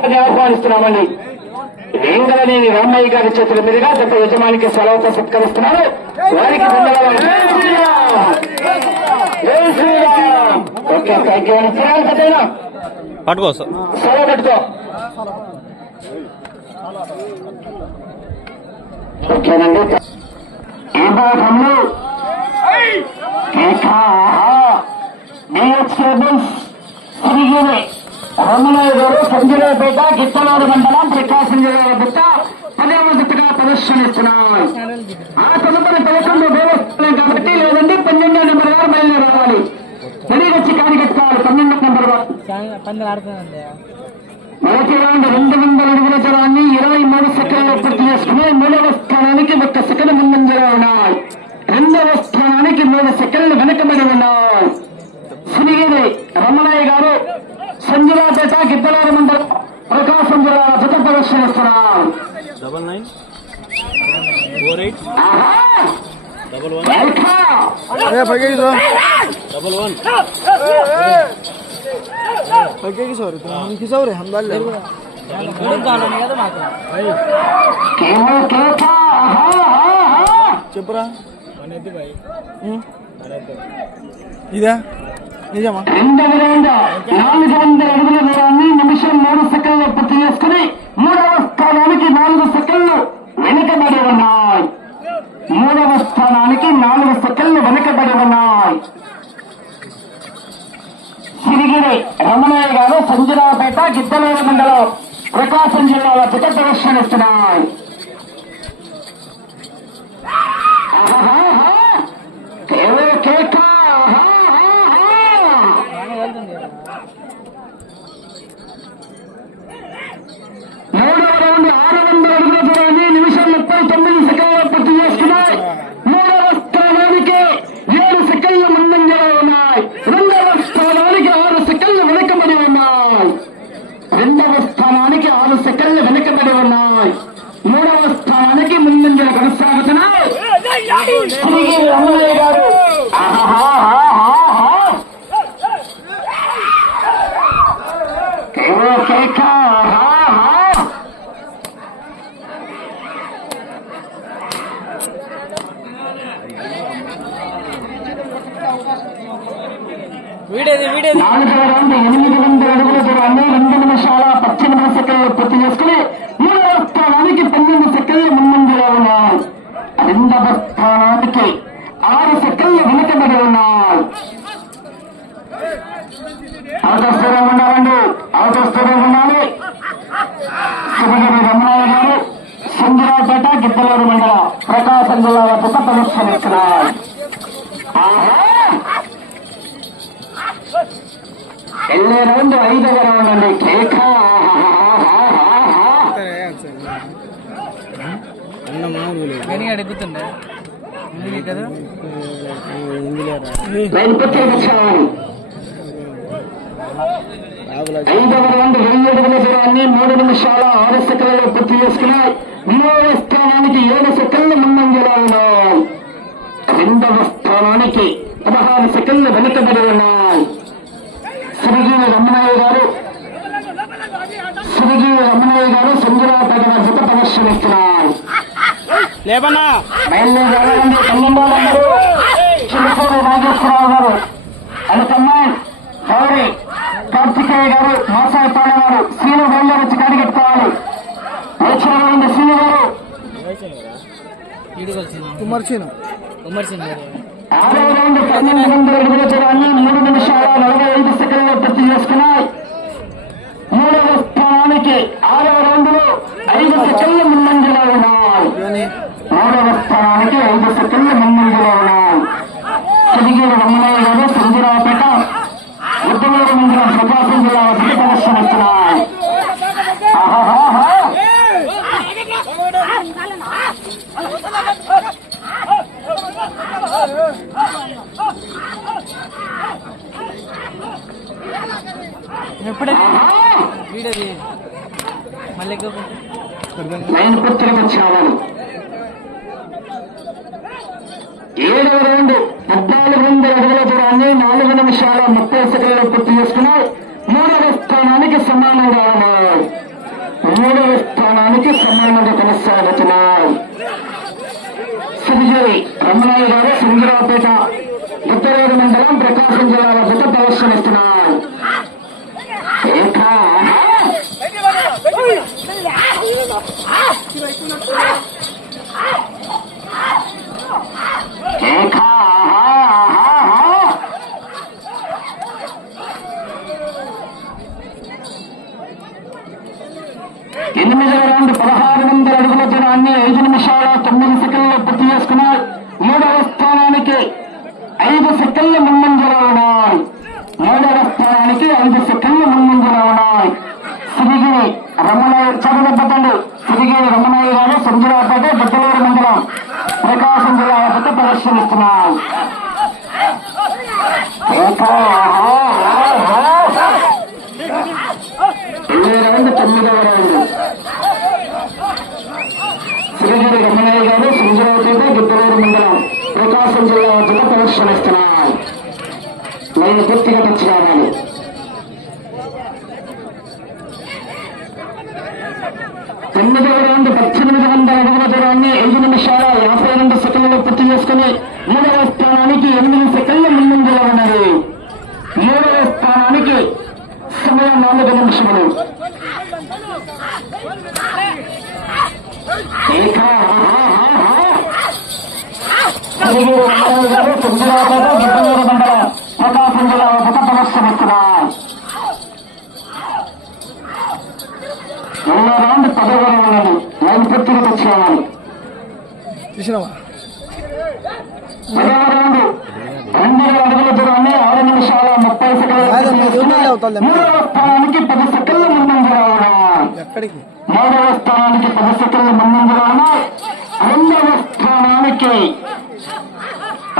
గారిని ఆహ్వానిస్తున్నామండి వేంగళనేని రామయ్య గారి చేతుల మీదుగా గత యజమానికి సెలవుతో సత్కరిస్తున్నారు వారికి! ఓకే థ్యాంక్ యూ అండి పట్టుకో సెలవు పెట్టుకో. ఓకేనండి. ఈ భాగంలో బిఎస్కేబుల్స్ తిరిగిరి రామనాయ గారు సంజయపేట గిత్తలూరు మండలం ప్రకాశం జిల్లా వద్ద పదవ ప్రదర్శనిస్తున్నారు ఆ తదుపరి పదకొండు దేవస్థానం కాబట్టి లేదండి పన్నెండో నెంబర్ వారు బయలుదేరి రావాలి మరీ వచ్చి కానికెత్తాలి పన్నెండో నెంబర్ వారు. మొదటి రౌండ్ రెండు వందల అడుగుల జలాన్ని ఇరవై మూడు సెకండ్లు పూర్తి చేసుకుని మూడవ స్థానానికి ఒక్క సెకండ్ ముందంజలో ఉన్నాయి. రెండవ స్థానానికి మూడు సెకండ్లు వెనకబడి ఉన్నాయి. సిరిగిరి రమణయ్య గారు సంజులాపేట గిద్దలారు మండలం ప్రకాశం జిల్లా జత ప్రదర్శనిస్తున్నారు double nine four eight! Double one! Double one కావాలని కదా మాకు కేవో కేకా! ఆహా! ఆహా! చెప్పురా. ఇదా? రెండవ రౌండ్ నాలుగు వందల అడుగుల దూరాన్ని నిమిషం మూడు సెకండ్లు పూర్తి చేసుకుని మూడవ స్థానానికి నాలుగు సెకండ్లు వెనుకబడి ఉన్నాయి. మూడవ స్థానానికి నాలుగు సెకండ్లు వెనుకబడి ఉన్నాయి. సిరిగిరి రమణయ్య గారు సంజనాపేట గిద్దలూరు మండలం ప్రకాశం జిల్లాలో జత ప్రదర్శనిస్తున్నాయి ఆహాహా! కేవో కేకా! ఆహాహా! మూడవ రౌండ్ ఆరు వందల అడుగుల దూరాన్ని నిమిషం ముప్పై తొమ్మిది సెకండ్లు పూర్తి చేసుకున్నాయి మూడవ స్థానానికి ఏడు సెకండ్ల ముందంజలో ఉన్నాయి రెండవ స్థానానికి ఆరు సెకండ్లు వెనుకబడి ఉన్నాయి రెండవ స్థానానికి ఆరు సెకండ్లు వెనుకబడి ఉన్నాయి మూడవ స్థానానికి ముందంజలు కొనసాగుతున్నాయి తిరిగి రమణయ్య గారు ఆహాహాహాహా. కేవో కేకా, ఆహాహా. వీడేది వీడేది నాలుగవ రౌండ్ ఎనిమిది వందల అడుగుల దూరాన్ని రెండు నిమిషాల పద్దెనిమిది సెకండ్లు పూర్తి చేసుకుని మూడవ స్థానానికి పన్నెండు సెకండ్లు ముందంజలో ఉన్నాయి రెండవ స్థానానికి ఆరు సెకండ్లు వెనుకబడి ఉన్నాయి అవతస్తూనే ఉండాలండి అవతస్తూనే ఉండాలి శివగిరి రమణయ్య గారు సంజరాపేట గిద్దలూరు మండలం ప్రకాశం జిల్లా వద్ద ప్రదర్శనిస్తున్నారు ఆహా! వెళ్ళే రౌండ్ ఐదవ రౌండ్ అండి. కేక! అడుగుతుండే కదా ఐదవ రౌండ్ వెయ్యి అడుగుల దూరాన్ని మూడు నిమిషాల ఆరు సెకండ్లు పూర్తి చేసుకున్నాయి. మూడవ స్థానానికి ఏడు సెకండ్లు ముందంజలో ఉన్నాయి. రెండవ స్థానానికి పదహారు సెకండ్లు వెనుకబడి ఉన్నాయి. సిరిగిరి రమణయ్య గారు సిరిగిరి రమణయ్య గారు సంజరాపేట జత ప్రదర్శనిస్తున్నారు చిలుకూరు నాగేశ్వరరావు గారు అనుకమ్మాయి గౌరి కార్తికేయ గారు మాసాయపాడ గారు సీను బయలుదేరి వచ్చి కాడిగెట్టుకోవాలి ఉంది సీను గారు. ఆరో రౌండ్ పన్నెండు అడుగుల దూరాన్ని మూడు నిమిషాల నలభై ఐదు సెకండ్లు పూర్తి చేసుకున్నాయి. మూడవ స్థానానికి ఆరవ రౌండ్లో ఐదు సెకండ్లు ముందంజలో ఉన్నాయి. మూడవ స్థానానికి ఐదు సెకండ్లు ముందంజలో ఉన్నాయి. సిరిగిరి రమణయ్య గారు సంజరావుపేట ఉద్దమూరు మండలం ప్రకాశం జిల్లా ప్రదర్శనిస్తున్నాయి వీడేది మళ్ళీ లైన్ పూర్తిగా వచ్చామని ఏడవ రౌండ్ పద్నాలుగు వందల అడుగుల దూరాన్ని నాలుగు నిమిషాల ముప్పై సెకండ్లు పూర్తి చేసుకున్నాయి. మూడవ స్థానానికి సమానంగా ఉన్నాయి. మూడవ స్థానానికి సమానంగా కొనసాగుతున్నాయి. సిరిగిరి రమణయ్య గారు సింగరావుపేట ఉత్తరేరు మండలం ప్రకాశం జిల్లా వద్ద ప్రదర్శనిస్తున్నారు ఎనిమిదవ రౌండ్ పదహారు వందల అడుగుల జనాన్ని ఐదు నిమిషాల తొమ్మిది సెకండ్లు పూర్తి చేసుకున్నాయి మూడవ స్థానానికి ఐదు సెకండ్లు ముందంజలో ఉన్నాయి మూడవ స్థానానికి ఐదు సెకండ్లు ముందంజలో ఉన్నాయి సిరిగిరి రమణయ్య చదువుతండి సిరిగిరి రమణయ్య గారు సంజురాపేట బుద్ధలూరు మండలం ప్రకాశం జిల్లా వద్ద ప్రదర్శనిస్తున్నాయి ఇంకా ఇరవై రౌండ్ తొమ్మిదవ రౌండ్ శ్రీగిరి రమణయ్య గారు సుందరవతేట గిద్దలూరు మండలం ప్రకాశం జిల్లా వద్ద ప్రదర్శనిస్తున్నారు లైన్ తెచ్చుకోవాలి టచ్ కావాలి తొమ్మిదవ రౌండ్ పద్దెనిమిది వందల అడుగుల దూరాన్ని ఐదు నిమిషాల యాభై రెండు సెకండ్లు పూర్తి చేసుకుని మూడవ స్థానానికి ఎనిమిది సెకండ్ల ముందంజలో ఉన్నది మూడవ స్థానానికి సమయం నాలుగు నిమిషములు. ఏక, వందల ఆహా. తిరిగి రమణయ్య గారు సుందరాపేట మండలం. ప్రకాశం జిల్లా వద్ద ప్రదర్శనిస్తున్నారు రెండో రౌండ్ పదవ రౌండ్ లైన్ పూర్తిగా తెచ్చుకోవాలి చూసినావా? రెండు అడుగుల దూరాన్ని ఆరు నిమిషాల ముప్పై సెకండ్లు మూడవ స్థానానికి పది సెకండ్ల ముందంజలో ఉన్నారు మూడవ స్థానానికి పది సెకండ్ల ముందంజలో ఉన్నాయి రెండవ స్థానానికి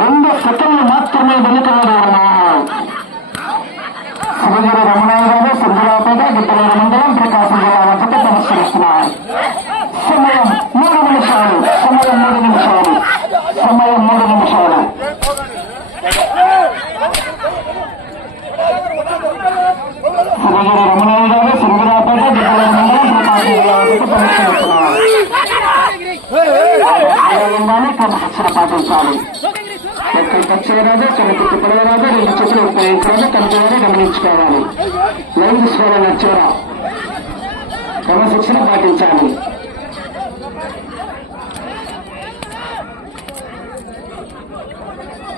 రెండు సెకండ్లు మాత్రం మాత్రమే వెనుకబడి ఉన్నాయి శివగిరి రమణయ్య గారు సుందరాపేట గిద్దలూరు మండలం ప్రకాశం జిల్లా వద్ద ప్రదర్శనిస్తున్నారు సమయం మూడు నిమిషాలు. సమయం మూడు నిమిషాలు. సమయం మూడు నిమిషాలు. శివగిరి రమణయ్య గారు సుందరాపేట గిద్దలూరు మండలం ప్రకాశం జిల్లా వద్ద ప్రదర్శనిస్తున్నారు ఉండాలి క్రమశిక్షణ పాటించాలి. ఎక్కడ పచ్చరాదు ఒకటి పొడవరాదు రెండు చెట్లు ఉపయోగించరాదు కంపెనీ గమనించుకోవాలి లైన్ తీసుకోవాలి నచ్చరా క్రమశిక్షణ పాటించాలి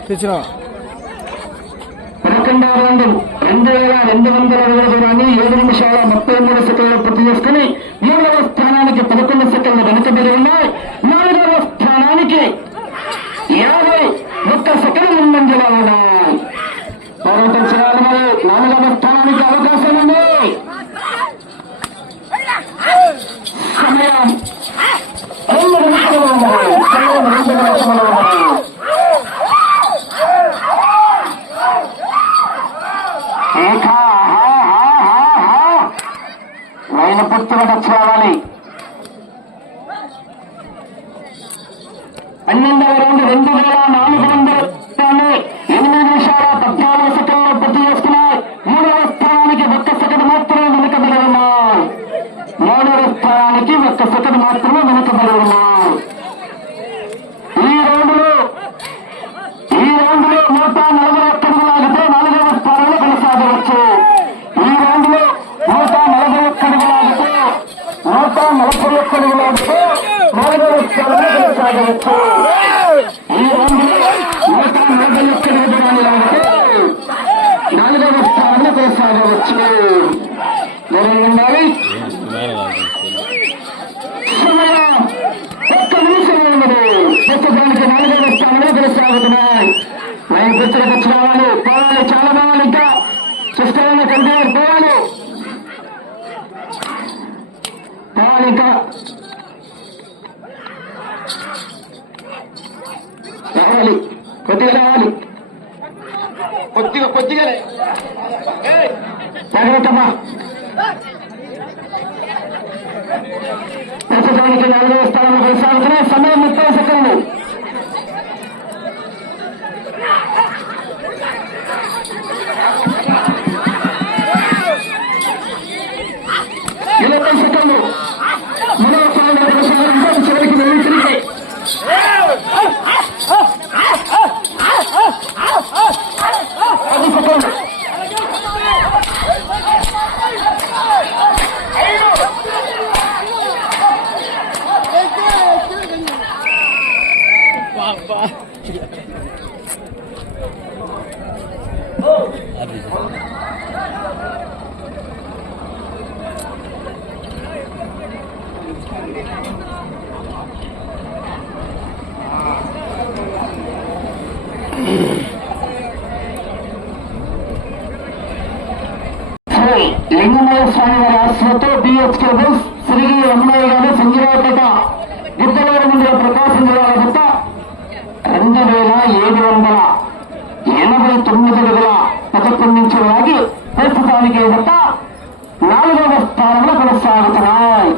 తెచ్చినావా పదకొండవ రౌండ్ రెండు వేల రెండు వందల అరవై దూరాన్ని ఏడు నిమిషాల ముప్పై మూడు సెకండ్లు పూర్తి చేసుకుని మూడవ స్థానానికి పదకొండు సెకండ్లు వెనుకబడి ఉన్నాయి. నాలుగవ స్థానానికి యాభై ఒక్క సెకండ్ ముందంజలో ఈ రౌండ్లో నూట నలభై ఒక్క అడుగులాగితే నూట నలభై ఒక్క అడుగులాగితే నాలుగవ స్థానంలో కొనసాగవచ్చు ఈ రౌండ్లో నూట నలభై ఒక్క అడుగులు నాలుగవ స్థానంలో కొనసాగవచ్చు దూరం ఉండాలి ఒక్క నిమిషం ఉన్నది ప్రస్తుతానికి నాలుగవ స్థానంలో కొనసాగుతున్నాయి లైన్ గుర్తులకు వచ్చి రావాలి కొద్దిగా కొద్దిగానే. జాగ్రత్తమ్మా. ప్రస్తుతానికి నాలుగవ స్థానంలో కొనసాగుతున్న సమయం ముప్పై సెకండ్లు. ఇరవై సెకండ్లు. మూడవ స్థానంలో చివరికి వెళ్ళి తిరిగి. శ్రీ లింగమయ్య స్వామి వారి ఆశ్రతో బిఎస్ కేబుల్స్ సిరిగి అమ్మయ్య గారు సంజీరావుపేట గిద్దలూరు మండల ప్రకాశం జిల్లాల జత రెండు వేల ఏడు వందల ఎనభై తొమ్మిది అడుగుల పథకం నుంచి లాగి ప్రస్తుతానికి ఏదంతా నాలుగవ స్థానంలో కొనసాగుతున్నాయి.